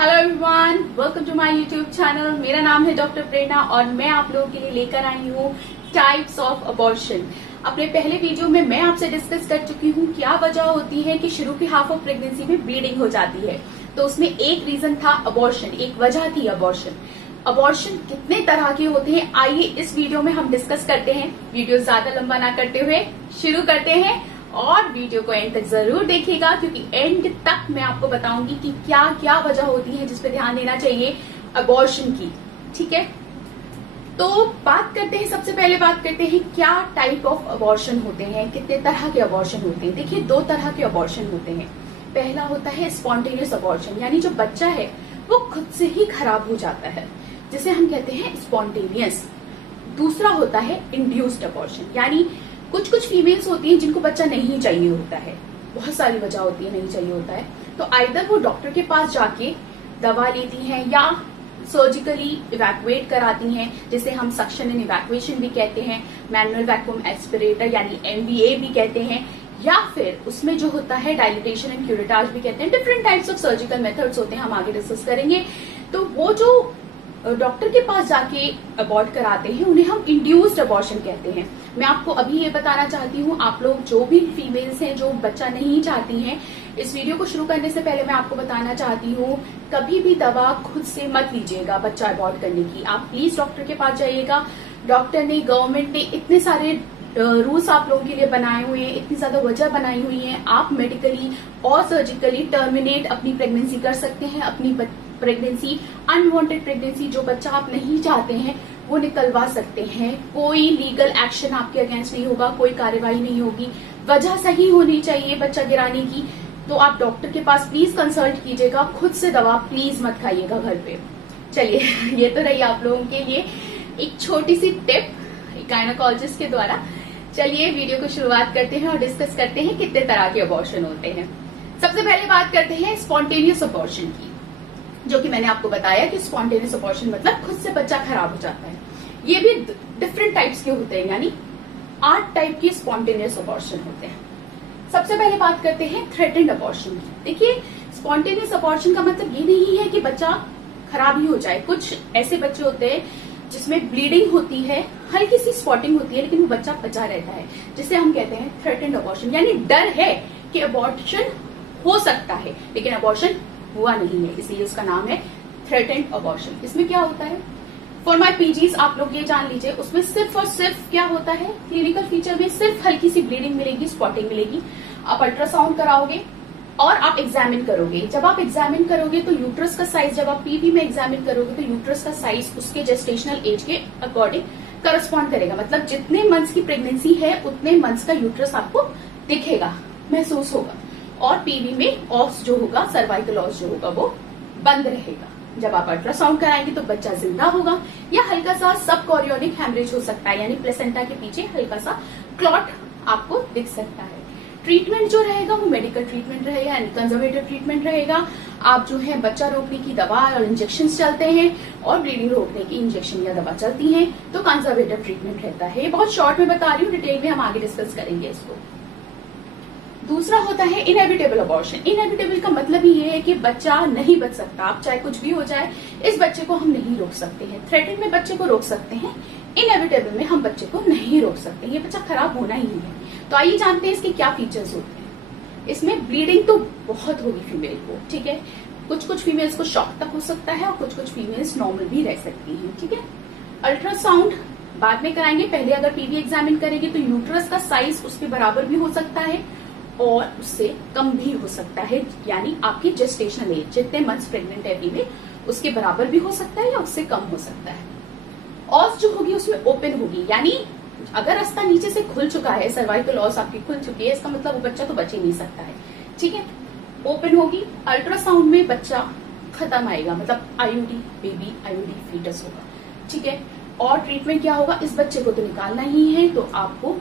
Hello everyone, welcome to my YouTube channel. मेरा नाम है डॉक्टर प्रेरणा और मैं आप लोगों के लिए लेकर आई हूँ टाइप्स ऑफ अबॉर्शन। अपने पहले वीडियो में मैं आपसे डिस्कस कर चुकी हूँ क्या वजह होती है कि शुरू की हाफ ऑफ प्रेगनेंसी में ब्लीडिंग हो जाती है। तो उसमें एक रीजन था अबॉर्शन, एक वजह थी अबॉर्शन। अबॉर्शन कितने तरह के होते हैं आइए इस वीडियो में हम डिस्कस करते हैं। वीडियो ज्यादा लंबा ना करते हुए शुरू करते हैं और वीडियो को एंड तक जरूर देखिएगा, क्योंकि एंड तक मैं आपको बताऊंगी कि क्या क्या वजह होती है जिस पे ध्यान देना चाहिए अबॉर्शन की। ठीक है, तो बात करते हैं, सबसे पहले बात करते हैं क्या टाइप ऑफ अबॉर्शन होते हैं, कितने तरह के अबॉर्शन होते हैं। देखिए, दो तरह के अबॉर्शन होते हैं। पहला होता है स्पॉन्टेनियस अबॉर्शन, यानी जो बच्चा है वो खुद से ही खराब हो जाता है, जिसे हम कहते हैं स्पॉन्टेनियस। दूसरा होता है इंड्यूस्ड अबॉर्शन, यानी कुछ फीमेल्स होती हैं जिनको बच्चा नहीं चाहिए होता है, बहुत सारी वजह होती है नहीं चाहिए होता है, तो आइदर वो डॉक्टर के पास जाके दवा लेती हैं या सर्जिकली इवैक्यूएट कराती हैं, जिसे हम सक्शन एंड इवैक्यूएशन भी कहते हैं, मैनुअल वैक्यूम एस्पिरेटर यानी MVA भी कहते हैं, या फिर उसमें जो होता है डायलिटेशन एंड क्यूरेटाज भी कहते हैं। Different types of surgical methods होते हैं, हम आगे डिस्कस करेंगे। तो वो जो डॉक्टर के पास जाके अबॉर्ट कराते हैं उन्हें हम इंड्यूस्ड अबॉर्शन कहते हैं। मैं आपको अभी ये बताना चाहती हूँ, आप लोग जो भी फीमेल्स हैं जो बच्चा नहीं चाहती हैं, इस वीडियो को शुरू करने से पहले मैं आपको बताना चाहती हूँ कभी भी दवा खुद से मत लीजिएगा बच्चा अबॉर्ट करने की। आप प्लीज डॉक्टर के पास जाइएगा। डॉक्टर ने, गवर्नमेंट ने इतने सारे रूल्स आप लोगों के लिए बनाए हुए हैं, इतनी ज्यादा वजह बनाई हुई है। आप मेडिकली और सर्जिकली टर्मिनेट अपनी प्रेगनेंसी कर सकते हैं, अपनी प्रेगनेंसी, अनवांटेड प्रेगनेंसी जो बच्चा आप नहीं चाहते हैं वो निकलवा सकते हैं। कोई लीगल एक्शन आपके अगेंस्ट नहीं होगा, कोई कार्यवाही नहीं होगी, वजह सही होनी चाहिए बच्चा गिराने की। तो आप डॉक्टर के पास प्लीज कंसल्ट कीजिएगा, खुद से दवा प्लीज मत खाइएगा घर पे। चलिए, ये तो रही आप लोगों के लिए एक छोटी सी टिप गायनेकोलॉजिस्ट के द्वारा। चलिए वीडियो को शुरुआत करते हैं और डिस्कस करते हैं कितने तरह के अबॉर्शन होते हैं। सबसे पहले बात करते हैं स्पॉन्टेनियस अबॉर्शन की, जो कि मैंने आपको बताया कि स्पॉन्टेनियस अबॉर्शन मतलब खुद से बच्चा खराब हो जाता है। ये भी डिफरेंट टाइप्स के होते हैं, यानी 8 टाइप के स्पॉन्टेनियस अबॉर्शन होते हैं। सबसे पहले बात करते हैं थ्रेटेंड अबॉर्शन की। देखिए, स्पॉन्टेनियस अबॉर्शन का मतलब ये नहीं है कि बच्चा खराब ही हो जाए। कुछ ऐसे बच्चे होते हैं जिसमें ब्लीडिंग होती है, हल्की सी स्पॉटिंग होती है, लेकिन वो बच्चा बचा रहता है, जिसे हम कहते हैं थ्रेटेंड अबॉर्शन। यानी डर है कि अबॉर्शन हो सकता है लेकिन अबॉर्शन हुआ नहीं है, इसलिए उसका नाम है थ्रेटेंड अबॉर्शन। इसमें क्या होता है, फॉर माई पीजीज आप लोग ये जान लीजिए, उसमें सिर्फ और सिर्फ क्या होता है, क्लिनिकल फीचर में सिर्फ हल्की सी ब्लीडिंग मिलेगी, स्पॉटिंग मिलेगी। आप अल्ट्रासाउंड कराओगे और आप एग्जामिन करोगे। जब आप एग्जामिन करोगे तो यूट्रस का साइज, जब आप पीवी में एग्जामिन करोगे तो यूट्रस का साइज उसके जेस्टेशनल एज के अकॉर्डिंग करस्पॉन्ड करेगा। मतलब जितने मंथ्स की प्रेगनेंसी है उतने मंथ्स का यूट्रस आपको दिखेगा, महसूस होगा। और पीवी में ऑस जो होगा, सर्वाइकल ऑस जो होगा, वो बंद रहेगा। जब आप अल्ट्रासाउंड कराएंगे तो बच्चा जिंदा होगा या हल्का सा सब कॉरियोनिक हेमरेज हो सकता है, यानी प्लेसेंटा के पीछे हल्का सा क्लॉट आपको दिख सकता है। ट्रीटमेंट जो रहेगा वो मेडिकल ट्रीटमेंट रहेगा, यानी कंजर्वेटिव ट्रीटमेंट रहेगा। आप जो है बच्चा रोकने की दवा और इंजेक्शन चलते हैं और ब्लीडिंग रोकने की इंजेक्शन या दवा चलती है, तो कंजर्वेटिव ट्रीटमेंट रहता है। ये बहुत शॉर्ट में बता रही हूँ, डिटेल में हम आगे डिस्कस करेंगे इसको। दूसरा होता है इनएविटेबल अबॉर्शन। इनएविटेबल का मतलब ही ये है कि बच्चा नहीं बच सकता, आप चाहे कुछ भी हो जाए, इस बच्चे को हम नहीं रोक सकते हैं। थ्रेटेंड में बच्चे को रोक सकते हैं, इनएविटेबल में हम बच्चे को नहीं रोक सकते, ये बच्चा खराब होना ही है। तो आइए जानते हैं इसके क्या फीचर्स होते हैं। इसमें ब्लीडिंग तो बहुत होगी फीमेल को, ठीक है। कुछ फीमेल्स को शॉक तक हो सकता है और कुछ फीमेल्स नॉर्मल भी रह सकती हैं, ठीक है। अल्ट्रासाउंड बाद में कराएंगे, पहले अगर पीवी एग्जामिन करेंगे तो यूट्रस का साइज उसके बराबर भी हो सकता है और उससे कम भी हो सकता है, यानी आपकी जेस्टेशनल एज, जितने मंथ्स प्रेग्नेंट है फीमेल, उसके बराबर भी हो सकता है या उससे कम हो सकता है। ऑस जो होगी उसमें ओपन होगी, यानी अगर रास्ता नीचे से खुल चुका है, सर्वाइकल ऑस आपकी खुल चुकी है, इसका मतलब वो बच्चा तो बच ही नहीं सकता है, ठीक है। ओपन होगी, अल्ट्रासाउंड में बच्चा खत्म आएगा, मतलब आईयूडी बेबी, आईयूडी फीटस होगा, ठीक है। और ट्रीटमेंट क्या होगा, इस बच्चे को तो निकालना ही है तो आपको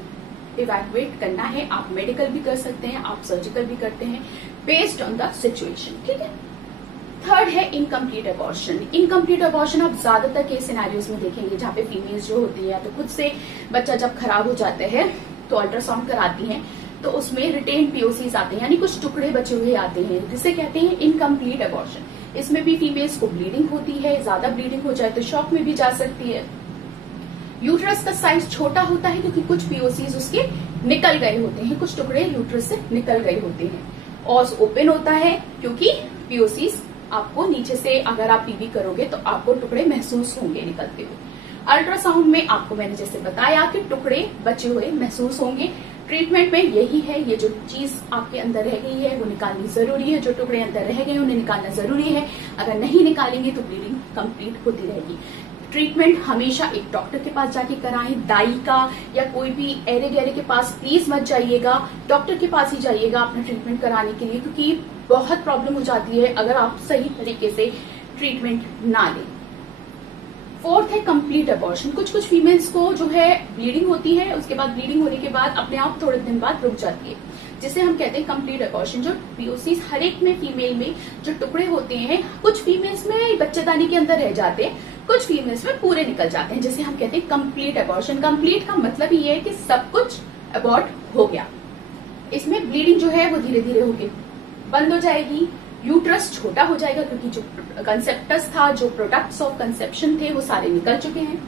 इवैक्यूएट करना है। आप मेडिकल भी कर सकते हैं, आप सर्जिकल भी करते हैं, बेस्ड ऑन द सिचुएशन, ठीक है। थर्ड है इनकम्प्लीट अबॉर्शन। इनकम्प्लीट अबॉर्शन आप ज्यादातर केस सिनेरियोज में देखेंगे जहाँ पे फीमेल्स जो होती है तो खुद से बच्चा जब खराब हो जाते हैं तो अल्ट्रासाउंड कराती हैं, तो उसमें रिटेन पीओसीज आते हैं, यानी कुछ टुकड़े बचे हुए आते हैं, जिसे कहते हैं इनकम्प्लीट अबॉर्शन। इसमें भी फीमेल्स को ब्लीडिंग होती है, ज्यादा ब्लीडिंग हो जाए तो शॉक में भी जा सकती है। यूट्रस का साइज छोटा होता है क्योंकि कुछ पीओसीज उसके निकल गए होते हैं, कुछ टुकड़े यूट्रस से निकल गए होते हैं। ऑस ओपन होता है क्योंकि पीओसीज आपको नीचे से अगर आप पीवी करोगे तो आपको टुकड़े महसूस होंगे निकलते हुए। अल्ट्रासाउंड में आपको मैंने जैसे बताया कि टुकड़े बचे हुए महसूस होंगे। ट्रीटमेंट में यही है, ये जो चीज आपके अंदर रह गई है वो निकालनी जरूरी है, जो टुकड़े अंदर रह गए उन्हें निकालना जरूरी है। अगर नहीं निकालेंगे तो ब्लीडिंग कंप्लीट होती रहेगी। ट्रीटमेंट हमेशा एक डॉक्टर के पास जाके कराएं, दाई का या कोई भी एरे गहरे के पास प्लीज मत जाइएगा, डॉक्टर के पास ही जाइएगा अपना ट्रीटमेंट कराने के लिए, क्योंकि बहुत प्रॉब्लम हो जाती है अगर आप सही तरीके से ट्रीटमेंट ना लें। फोर्थ है कंप्लीट अबॉर्शन। कुछ फीमेल्स को जो है ब्लीडिंग होती है, उसके बाद ब्लीडिंग होने के बाद अपने आप थोड़े दिन बाद रुक जाती है, जिसे हम कहते हैं कंप्लीट अबॉर्शन। जो पीओसीज हर एक में फीमेल में जो टुकड़े होते हैं, कुछ फीमेल्स में बच्चेदानी के अंदर रह जाते हैं, कुछ फीमेल्स में पूरे निकल जाते हैं, जिसे हम कहते हैं कंप्लीट अबॉर्शन। कंप्लीट का मतलब ये है कि सब कुछ अबॉर्ट हो गया। इसमें ब्लीडिंग जो है वो धीरे धीरे होके बंद हो जाएगी, यूट्रस छोटा हो जाएगा क्योंकि जो कंसेप्टस था, जो प्रोडक्ट्स ऑफ कंसेप्शन थे वो सारे निकल चुके हैं।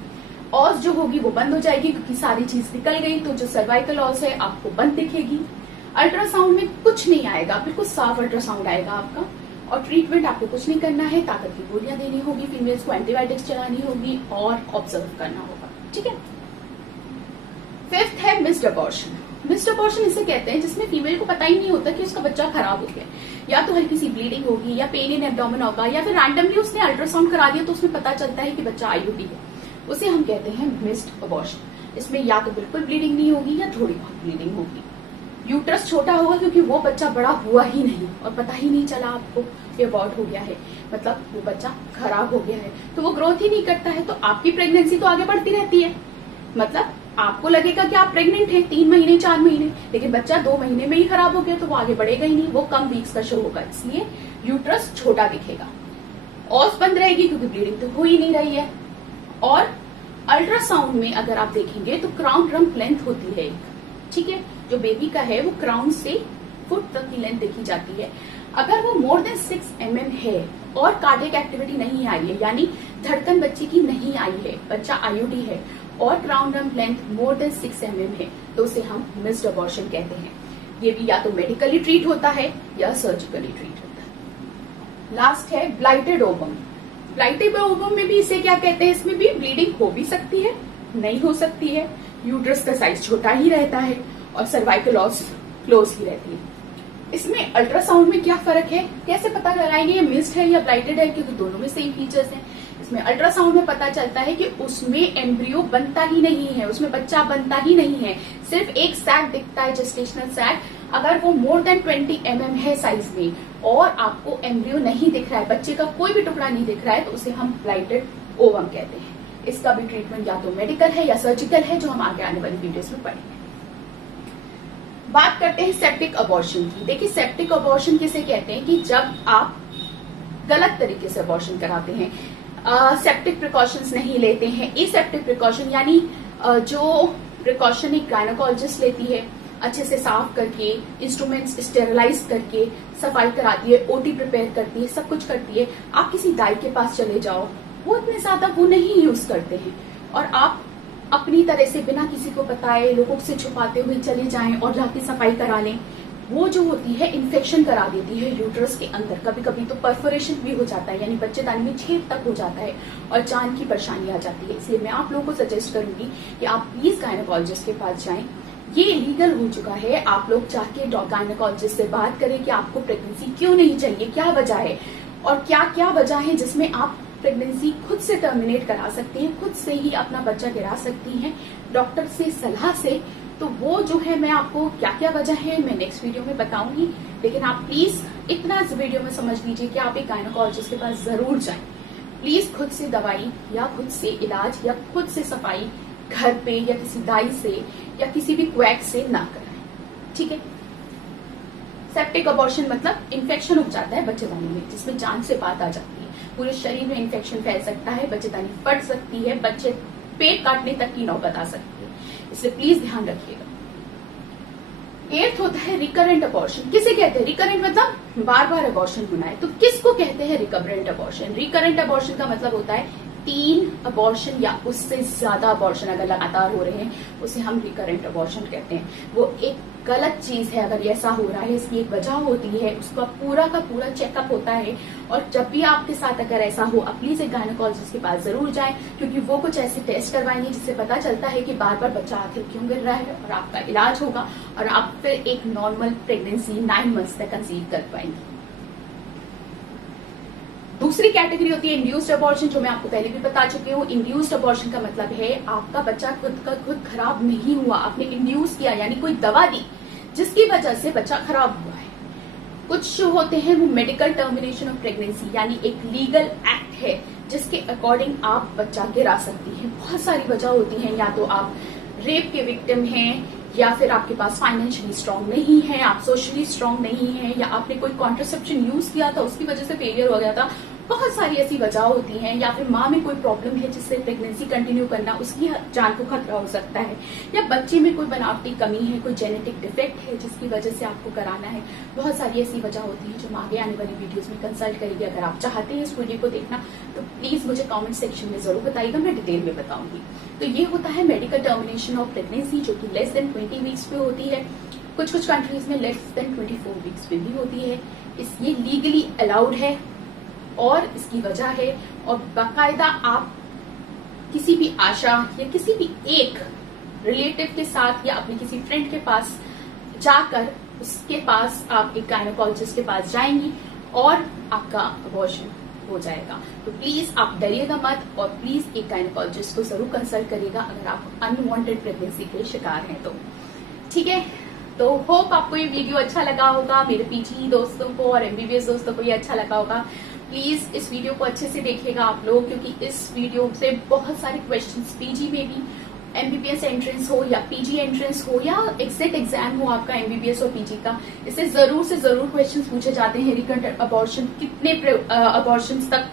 ऑस जो होगी वो बंद हो जाएगी क्योंकि सारी चीज निकल गई, तो जो सर्वाइकल ऑस है आपको बंद दिखेगी। अल्ट्रासाउंड में कुछ नहीं आएगा, बिल्कुल साफ अल्ट्रासाउंड आएगा आपका। और ट्रीटमेंट आपको कुछ नहीं करना है, ताकत की गोलियां देनी होगी, फीमेल्स को एंटीबायोटिक्स चलानी होगी और ऑब्जर्व करना होगा। ठीक है। फिफ्थ है मिस्ड अबॉर्शन। मिस्ड अबॉर्शन इसे कहते हैं जिसमें फीमेल को पता ही नहीं होता कि उसका बच्चा खराब हो गया, या तो हल्की सी ब्लीडिंग होगी या पेन इन एब्डोमेन होगा, या फिर रैंडमली उसने अल्ट्रासाउंड करा दिया तो उसमें पता चलता है कि बच्चा आईयूडी है, उसे हम कहते हैं मिस्ड अबॉर्शन। इसमें या तो बिल्कुल ब्लीडिंग नहीं होगी या थोड़ी बहुत ब्लीडिंग होगी। यूट्रस छोटा होगा क्योंकि वो बच्चा बड़ा हुआ ही नहीं और पता ही नहीं चला आपको कि अबॉर्ट हो गया है, मतलब वो बच्चा खराब हो गया है, तो वो ग्रोथ ही नहीं करता है, तो आपकी प्रेगनेंसी तो आगे बढ़ती रहती है। मतलब आपको लगेगा कि आप प्रेग्नेंट हैं 3 महीने 4 महीने, लेकिन बच्चा 2 महीने में ही खराब हो गया तो वो आगे बढ़ेगा ही नहीं, वो कम वीक्स का शो होगा, इसलिए यूट्रस छोटा दिखेगा। ऑस बंद रहेगी क्योंकि ब्लीडिंग तो हो ही नहीं रही है। और अल्ट्रासाउंड में अगर आप देखेंगे तो क्राउन रम्प लेंथ होती है एक, ठीक है, जो बेबी का है वो क्राउन से फुट तक की लेंथ देखी जाती है। अगर वो मोर देन 6 mm है और कार्डियक एक्टिविटी नहीं आई है, यानी धड़कन बच्चे की नहीं आई है, बच्चा आईयूडी है और crown rump length more than 6 mm है, तो उसे हम मिस्ड अबॉर्शन कहते हैं। ये भी या तो मेडिकली ट्रीट होता है या सर्जिकली ट्रीट होता है। लास्ट है ब्लाइटेड ओवम। ब्लाइटेड ओवम में भी इसे क्या कहते हैं, इसमें भी ब्लीडिंग हो भी सकती है, नहीं हो सकती है, यूट्रस का साइज छोटा ही रहता है और सर्वाइकल ऑस क्लोज ही रहती है। इसमें अल्ट्रासाउंड में क्या फर्क है, कैसे पता लगाएंगे ये मिस्ड है या ब्लाइटेड है, क्योंकि दोनों में सेम फीचर्स हैं। इसमें अल्ट्रासाउंड में पता चलता है कि उसमें एम्ब्रियो बनता ही नहीं है, उसमें बच्चा बनता ही नहीं है, सिर्फ एक सैक दिखता है, जेस्टेशनल सैक। अगर वो मोर देन 20 mm है साइज में और आपको एम्ब्रियो नहीं दिख रहा है, बच्चे का कोई भी टुकड़ा नहीं दिख रहा है, तो उसे हम ब्लाइटेड ओवम कहते हैं। इसका भी ट्रीटमेंट या तो मेडिकल है या सर्जिकल है, जो हम आगे आने वाली वीडियोस में पढ़ेंगे। बात करते हैं सेप्टिक अबॉर्शन की। देखिए सेप्टिक अबॉर्शन किसे कहते हैं, कि जब आप गलत तरीके से अबॉर्शन कराते हैं, सेप्टिक प्रिकॉशंस नहीं लेते हैं। एसेप्टिक प्रिकॉशन यानी जो प्रिकॉशन एक गायनेकोलॉजिस्ट लेती है, अच्छे से साफ करके, इंस्ट्रूमेंट्स स्टेरिलाइज करके सफाई कराती है, ओटी प्रिपेयर करती है, सब कुछ करती है। आप किसी दाई के पास चले जाओ, वो इतने ज्यादा वो नहीं यूज करते हैं, और आप अपनी तरह से बिना किसी को बताए लोगों से छुपाते हुए चले जाएं और जाके सफाई करा लें, वो जो होती है इन्फेक्शन करा देती है यूट्रस के अंदर। कभी कभी तो परफोरेशन भी हो जाता है, यानी बच्चेदानी में छेद तक हो जाता है और जान की परेशानी आ जाती है। इसलिए मैं आप लोगों को सजेस्ट करूंगी कि आप प्लीज गायनेकोलॉजिस्ट के पास जाएं। ये लीगल हो चुका है, आप लोग जाके गायनेकोलॉजिस्ट से बात करें कि आपको प्रेगनेंसी क्यों नहीं चाहिए, क्या वजह है, और क्या क्या वजह है जिसमें आप प्रेगनेंसी खुद से टर्मिनेट करा सकती हैं, खुद से ही अपना बच्चा गिरा सकती हैं डॉक्टर से सलाह से। तो वो जो है मैं आपको क्या क्या वजह है मैं नेक्स्ट वीडियो में बताऊंगी, लेकिन आप प्लीज इतना इस वीडियो में समझ लीजिए कि आप एक गायनेकोलॉजिस्ट के पास जरूर जाएं। प्लीज खुद से दवाई या खुद से इलाज या खुद से सफाई घर पे या किसी दाई से या किसी भी क्वैक से ना कराएं, ठीक है। सेप्टिक अबॉर्शन मतलब इन्फेक्शन हो जाता है बच्चेदानी में, जिसमें जान से बात आ जाती है, पूरे शरीर में इन्फेक्शन फैल सकता है, बच्चेदानी फट सकती है, बच्चे पेट काटने तक की नौबत आ सकती है, इसलिए प्लीज ध्यान रखिएगा। 8th होता है रिकरेंट अबॉर्शन। किसे कहते हैं रिकरेंट? मतलब बार बार अबॉर्शन होना है। तो किसको कहते हैं रिकरेंट अबॉर्शन? रिकरेंट अबॉर्शन का मतलब होता है 3 अबॉर्शन या उससे ज्यादा अबॉर्शन अगर लगातार हो रहे हैं उसे हम रिकरेंट अबॉर्शन कहते हैं। वो एक गलत चीज है अगर ऐसा हो रहा है, इसकी एक वजह होती है, उसका पूरा का पूरा चेकअप होता है। और जब भी आपके साथ अगर ऐसा हो आप प्लीज एक गायनेकोलॉजिस्ट के पास जरूर जाएं, क्योंकि वो कुछ ऐसे टेस्ट करवाएंगे जिससे पता चलता है कि बार बार बच्चा आखिर क्यों गिर रहा है, और आपका इलाज होगा और आप फिर एक नॉर्मल प्रेगनेंसी 9 मंथ्स तक कंसीव कर पाएंगे। दूसरी कैटेगरी होती है इंड्यूस्ड अबॉर्शन, जो मैं आपको पहले भी बता चुकी हूँ। इंड्यूस्ड अबॉर्शन का मतलब है आपका बच्चा खुद का खुद खराब नहीं हुआ, आपने इंड्यूस किया, यानी कोई दवा दी जिसकी वजह से बच्चा खराब हुआ है। कुछ जो होते हैं वो मेडिकल टर्मिनेशन ऑफ प्रेगनेंसी, यानी एक लीगल एक्ट है जिसके अकॉर्डिंग आप बच्चा गिरा सकती हैं। बहुत सारी वजह होती हैं, या तो आप रेप के विक्टिम हैं, या फिर आपके पास फाइनेंशियली स्ट्रांग नहीं है, आप सोशली स्ट्रांग नहीं है, या आपने कोई कॉन्ट्रासेप्शन यूज किया था उसकी वजह से फेलियर हो गया था। बहुत सारी ऐसी वजह होती हैं, या फिर माँ में कोई प्रॉब्लम है जिससे प्रेगनेंसी कंटिन्यू करना उसकी जान को खतरा हो सकता है, या बच्चे में कोई बनावटी कमी है, कोई जेनेटिक डिफेक्ट है जिसकी वजह से आपको कराना है। बहुत सारी ऐसी वजह होती है जो हम आगे आने वाली वीडियोस में कंसल्ट करेंगे। अगर आप चाहते हैं इस वीडियो को देखना तो प्लीज मुझे कॉमेंट सेक्शन में जरूर बताइएगा, मैं डिटेल में बताऊंगी। तो ये होता है मेडिकल टर्मिनेशन ऑफ प्रेगनेंसी, जो कि लेस देन 20 वीक्स पे होती है। कुछ कुछ कंट्रीज में लेस देन 24 वीक्स पे भी होती है। ये लीगली अलाउड है और इसकी वजह है, और बाकायदा आप किसी भी आशा या किसी भी एक रिलेटिव के साथ या अपने किसी फ्रेंड के पास जाकर उसके पास आप एक गायनेकोलॉजिस्ट के पास जाएंगी और आपका अबॉर्शन हो जाएगा। तो प्लीज आप डरिएगा मत, और प्लीज एक गायनेकोलॉजिस्ट को जरूर कंसल्ट करिएगा अगर आप अनवांटेड प्रेगनेंसी के शिकार हैं तो। ठीक है, तो होप आपको ये वीडियो अच्छा लगा होगा, मेरे पीजी दोस्तों को और एमबीबीएस दोस्तों को ये अच्छा लगा होगा। प्लीज इस वीडियो को अच्छे से देखिएगा आप लोग, क्योंकि इस वीडियो से बहुत सारे क्वेश्चंस पीजी में भी, एमबीबीएस एंट्रेंस हो या पीजी एंट्रेंस हो या एग्जिट एग्जाम हो आपका एमबीबीएस और पीजी का, इससे जरूर से जरूर क्वेश्चंस पूछे जाते हैं। रिकरेंट अबॉर्शन, कितने अबॉर्शन तक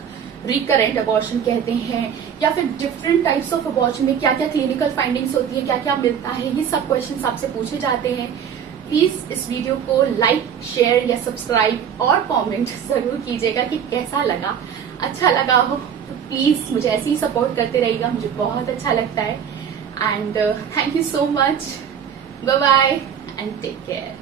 रिकरेंट अबॉर्शन कहते हैं, या फिर डिफरेंट टाइप्स ऑफ अबॉर्शन में क्या क्या क्लिनिकल फाइंडिंग्स होती है, क्या क्या मिलता है, ये सब क्वेश्चंस आपसे पूछे जाते हैं। प्लीज इस वीडियो को लाइक, शेयर या सब्सक्राइब और कमेंट जरूर कीजिएगा कि कैसा लगा। अच्छा लगा हो तो प्लीज मुझे ऐसे ही सपोर्ट करते रहिएगा, मुझे बहुत अच्छा लगता है। And thank you so much, bye bye and take care.